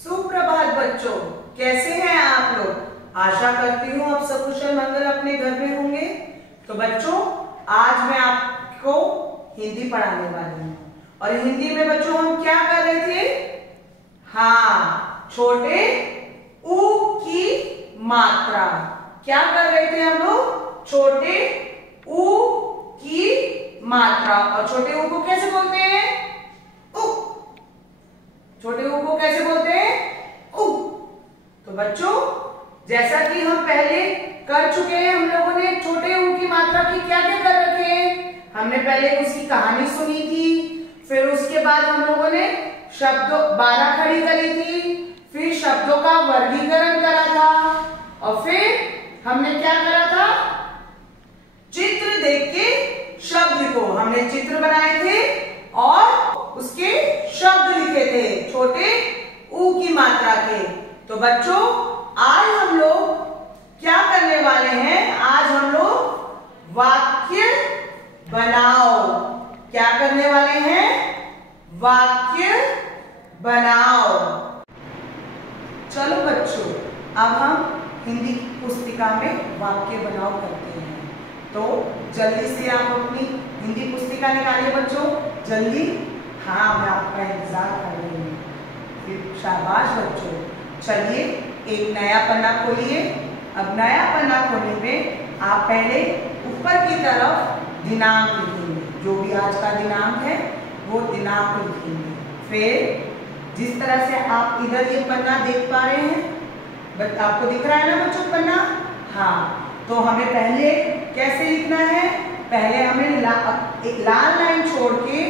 सुप्रभात बच्चों, कैसे हैं आप लोग। आशा करती हूँ आप सब कुशल मंगल अपने घर में होंगे। तो बच्चों, आज मैं आपको हिंदी पढ़ाने वाली हूँ और हिंदी में बच्चों हम क्या कर रहे थे। हाँ, छोटे ऊ की मात्रा क्या कर रहे थे हम लोग। छोटे ऊ की मात्रा। और छोटे ऊ को कैसे बोलते हैं। उ। छोटे ऊ को कैसे बोलते हैं। उ। तो बच्चों, जैसा कि हम पहले कर चुके हैं, हम लोगों ने छोटे ऊ की मात्रा की क्या क्या कर रखे हैं। हमने पहले उसकी कहानी सुनी थी, फिर उसके बाद हम लोगों ने शब्दों 12 खड़ी करी थी, फिर शब्दों का वर्गीकरण करा था और फिर हमने क्या करा था। चित्र देख के शब्द को हमने चित्र बनाए थे और उसके शब्द लिखे थे छोटे ऊ की मात्रा के। तो बच्चों, आज हम लोग क्या करने वाले हैं। आज हम लोग वाक्य बनाओ क्या करने वाले हैं। वाक्य बनाओ। चलो बच्चों, अब हम हिंदी पुस्तिका में वाक्य बनाओ करते हैं। तो जल्दी से आप अपनी हिंदी पुस्तिका निकालिए बच्चों, जल्दी। हाँ, मैं आपका इंतजार कर रही हूँ। फिर शाबाश बच्चों। चलिए, एक नया पन्ना खोलिए। अब नया पन्ना खोलने में आप पहले ऊपर की तरफ दिनांक लिखेंगे। जो भी आज का दिनांक है वो दिनांक लिखेंगे। फिर जिस तरह से आप इधर ये पन्ना देख पा रहे हैं, बट आपको दिख रहा है ना बच्चों पन्ना। हाँ, तो हमें पहले कैसे लिखना है। पहले हमें एक लाल लाइन छोड़ के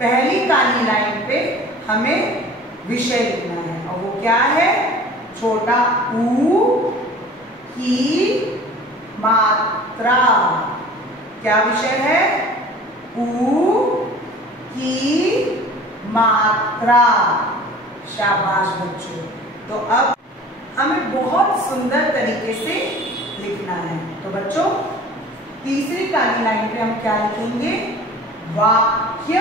पहली काली लाइन पे हमें विषय लिखना है और वो क्या है। छोटा ऊ की मात्रा। क्या विषय है। ऊ की मात्रा। शाबाश बच्चों। तो अब हमें बहुत सुंदर तरीके से लिखना है। तो बच्चों, तीसरी काली लाइन पे हम क्या लिखेंगे। वाक्य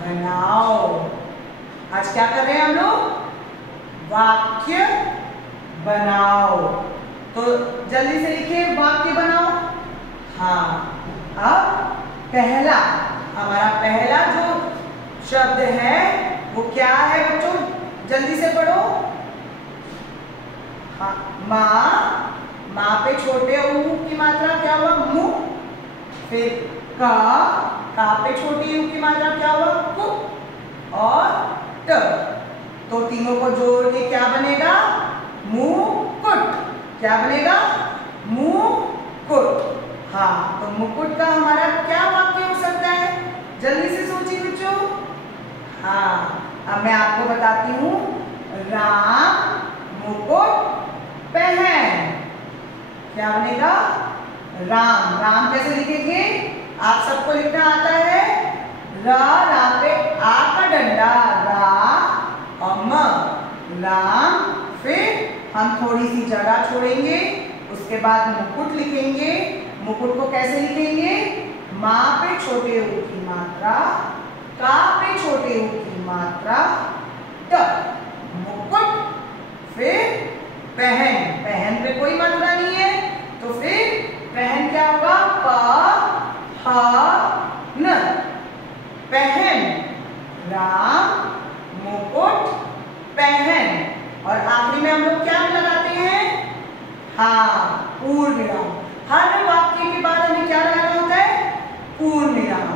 बनाओ। आज क्या कर रहे हैं हम लोग। वाक्य बनाओ। तो जल्दी से लिखिए वाक्य बनाओ। हाँ, अब हमारा पहला जो शब्द है वो क्या है बच्चों, जल्दी से पढ़ो। हाँ, माँ पे छोटे ऊ की मात्रा क्या हुआ, मु। फिर का पे छोटी ऊ की मात्रा क्या हुआ, कु। और ट, तो तीनों को जोड़ के क्या बनेगा, मुकुट। क्या बनेगा, मुकुट। हाँ, तो मुकुट का हमारा क्या वाक्य हो सकता है, जल्दी से सोचिए बच्चों। हाँ, अब मैं आपको बताती हूँ। राम मुकुट पहन। क्या बनेगा, राम कैसे लिखेंगे। आप सबको लिखना आता है। रा पे आ का डंडा, रा और म, राम। फिर हम थोड़ी सी जगह छोड़ेंगे, उसके बाद मुकुट लिखेंगे। मुकुट को कैसे लिखेंगे, माँ पे छोटे ऊ की मात्रा, का पे छोटे ऊ की मात्रा, ट, मुकुट। फिर पहन पे कोई मात्रा नहीं है, तो फिर पहन क्या होगा, प ह न, पहन। राम मुकुट पहन। और आखिरी में हम लोग क्या लगाते हैं, हाँ, पूर्ण विराम। हर वाक्य के बाद हमें क्या लगाना होता है, पूर्ण विराम।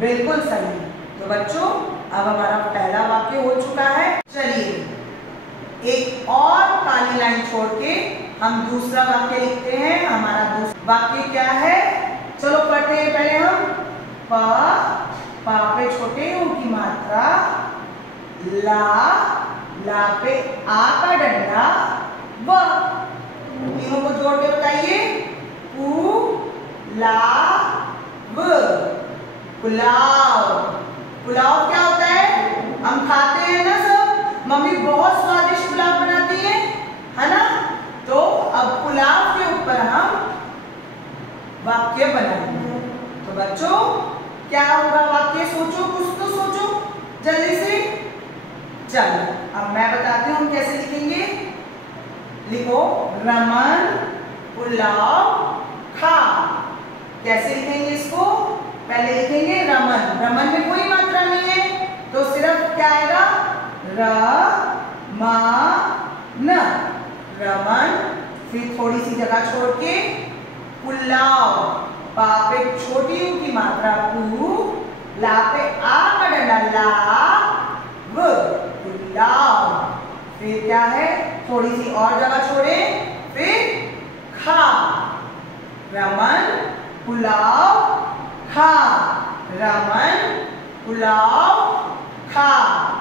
बिल्कुल सही। तो बच्चों, अब हमारा पहला वाक्य हो चुका है। चलिए, एक और काली लाइन छोड़ के हम दूसरा वाक्य लिखते हैं। हमारा दूसरा वाक्य क्या है, चलो पढ़ते हैं पहले हम। पा पे छोटे ऊ की मात्रा, ला पे आ का डंडा, व। तीनों को जोड़ के बताइए, ला व, पुलाव। पुलाव क्या होता है, हम खाते हैं ना सब। मम्मी बहुत स्वादिष्ट पुलाव बनाती है ना। तो अब पुलाव के ऊपर हम वाक्य बनाएंगे। तो बच्चों, क्या होगा वाक्य, सोचो, कुछ तो सोचो जल्दी से। चलो अब मैं बताती हूँ हम कैसे लिखेंगे। लिखो रमन पुलाव खा। कैसे लिखेंगे इसको? पहले लिखेंगे रमन। रमन में कोई मात्रा नहीं है तो सिर्फ क्या आएगा? र म न, रमन। फिर थोड़ी सी जगह छोड़ के पुलाव, पा पे छोटी ऊ की मात्रा पू, ला पे आ का डंडा ला, व, पुलाव। फिर क्या है? थोड़ी सी और जगह छोड़े, फिर खा, रमन पुलाव खा, रमन पुलाव खा।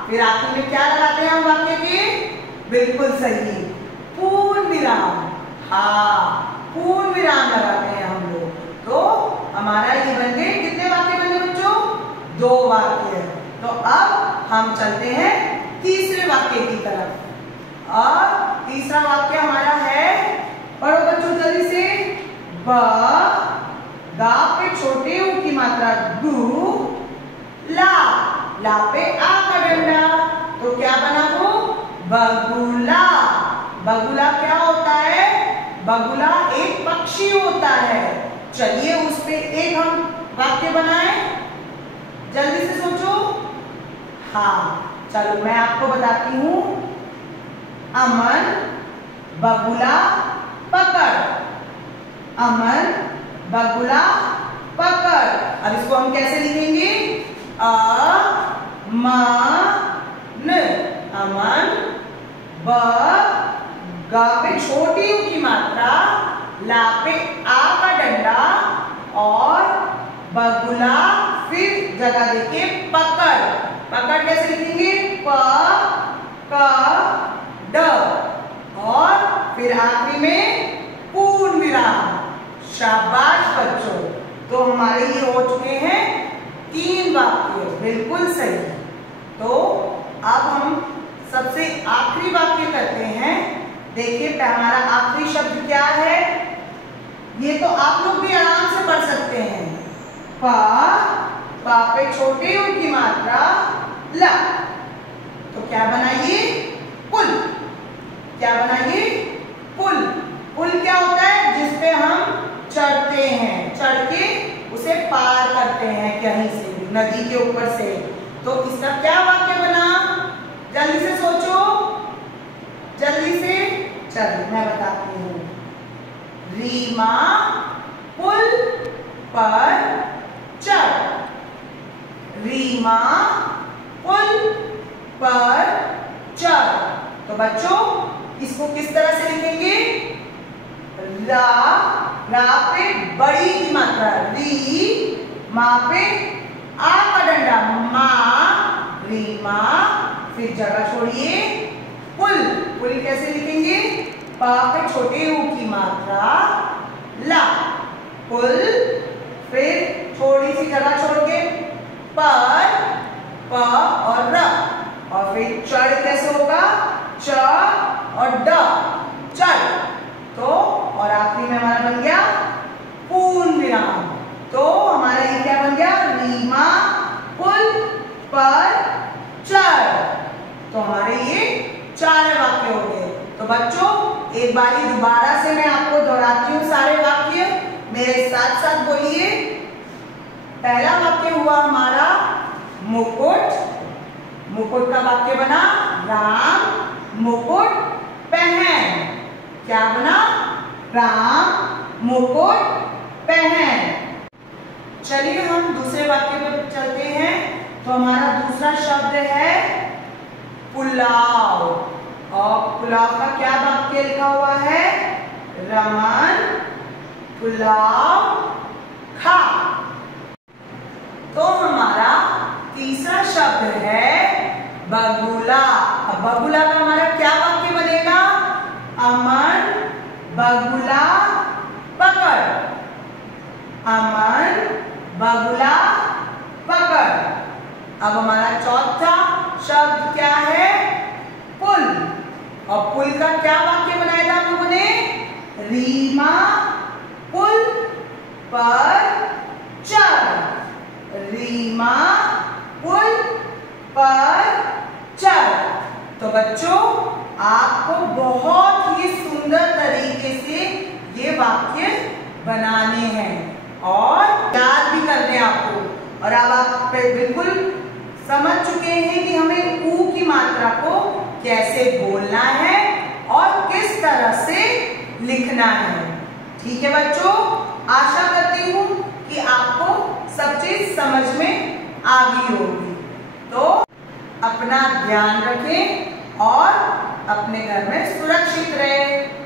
फिर आखिर में क्या लगाते हैं हम वाक्य के? बिल्कुल सही, पूर्ण विराम। हाँ, पूर्ण विराम लगाते हैं हम लोग। तो हमारा ये बन गए कितने वाक्य बने बच्चों? 2 वाक्य। तो अब हम चलते हैं तीसरे वाक्य की तरफ। और तीसरा वाक्य हमारा है, पढ़ो बच्चों जल्दी से। ब, गा पे छोटे ऊ की मात्रा गु, ला, ला पे आ का डंडा, तो क्या बना वो? बगुला। बगुला क्या होता है? बगुला एक पक्षी होता है। चलिए उस पे एक हम वाक्य बनाएं, जल्दी से सोचो। हाँ चलो मैं आपको बताती हूँ। अमन बगुला पकड़, अमन बगुला पकड़। अब इसको हम कैसे लिखेंगे? अ म न, अमन। ब, गा पे छोटी ऊ की मात्रा, ला पे आ का डंडा, और बगुला फिर जगह देके पकड़। पकड़ कैसे लिखेंगे? प, क, ड, और फिर आखिरी में पूर्ण विराम। शाबाश बच्चों। तो हमारे ये हो चुके हैं 3 वाक्य, बिल्कुल सही। तो अब हम सबसे आखिरी वाक्य करते हैं। देखिए हमारा आखिरी शब्द क्या है? ये तो आप लोग भी आराम से पढ़ सकते हैं। पा, पा पे छोटे ऊ की मात्रा ला, तो क्या बनाइए? पुल। क्या बनाइए? पुल। पुल क्या होता है? जिसपे हम चढ़ते हैं, चढ़ के उसे पार करते हैं कहीं से भी, नदी के ऊपर से। तो इसका क्या वाक्य बना? जल्दी से सोचो, जल्दी से। चलिए मैं बताती हूँ। रीमा पुल पर चढ़, रीमा पुल पर चढ़। तो बच्चों इसको किस तरह से लिखेंगे? रा, रा पे बड़ी की मात्रा री, माँ पे आ का डंडा मा, रीमा। फिर जगह छोड़िए, पुल। पुल कैसे लिखेंगे? पा पे छोटे ऊ की मात्रा ला, पुल। फिर थोड़ी सी जगह छोड़ के पर, प और र, और फिर चढ़ कैसे होगा? च और ड, चढ़। तो और आखिरी में हमारा बन गया पूर्ण विराम। तो हमारा ये क्या बन गया? रीमा पुल पर चढ़। तो हमारे ये 4 वाक्य हो गए। तो बच्चों एक बारी दोबारा से मैं आपको दोहराती हूँ सारे वाक्य, मेरे साथ साथ बोलिए। पहला वाक्य हुआ हमारा मुकुट। मुकुट का वाक्य बना राम मुकुट पहन। क्या बना? राम मुकुट पहन। चलिए हम दूसरे वाक्य पर चलते हैं। तो हमारा दूसरा शब्द है पुलाव। और पुलाव का क्या वाक्य लिखा हुआ है? रमन पुलाव खा। तो हमारा तीसरा शब्द है बगुला। अब बगुला का हमारा क्या वाक्य बनेगा? अमन बगुला पकड़, अमन बगुला पकड़। अब हमारा चौथा शब्द क्या है? पुल। और पुल का क्या वाक्य बनाया था आप लोगों ने? रीमा पुल पर चढ़, रीमा पुल पर चढ़। तो बच्चों आपको बहुत ही सुंदर तरीके से ये वाक्य बनाने हैं और याद भी करने आपको। और अब आप बिल्कुल समझ चुके हैं कि हमें ऊ की मात्रा को कैसे बोलना है और किस तरह से लिखना है। ठीक है बच्चों, आशा करती हूँ कि आपको सब चीज समझ में आ गई होगी। तो अपना ध्यान रखें और अपने घर में सुरक्षित रहें।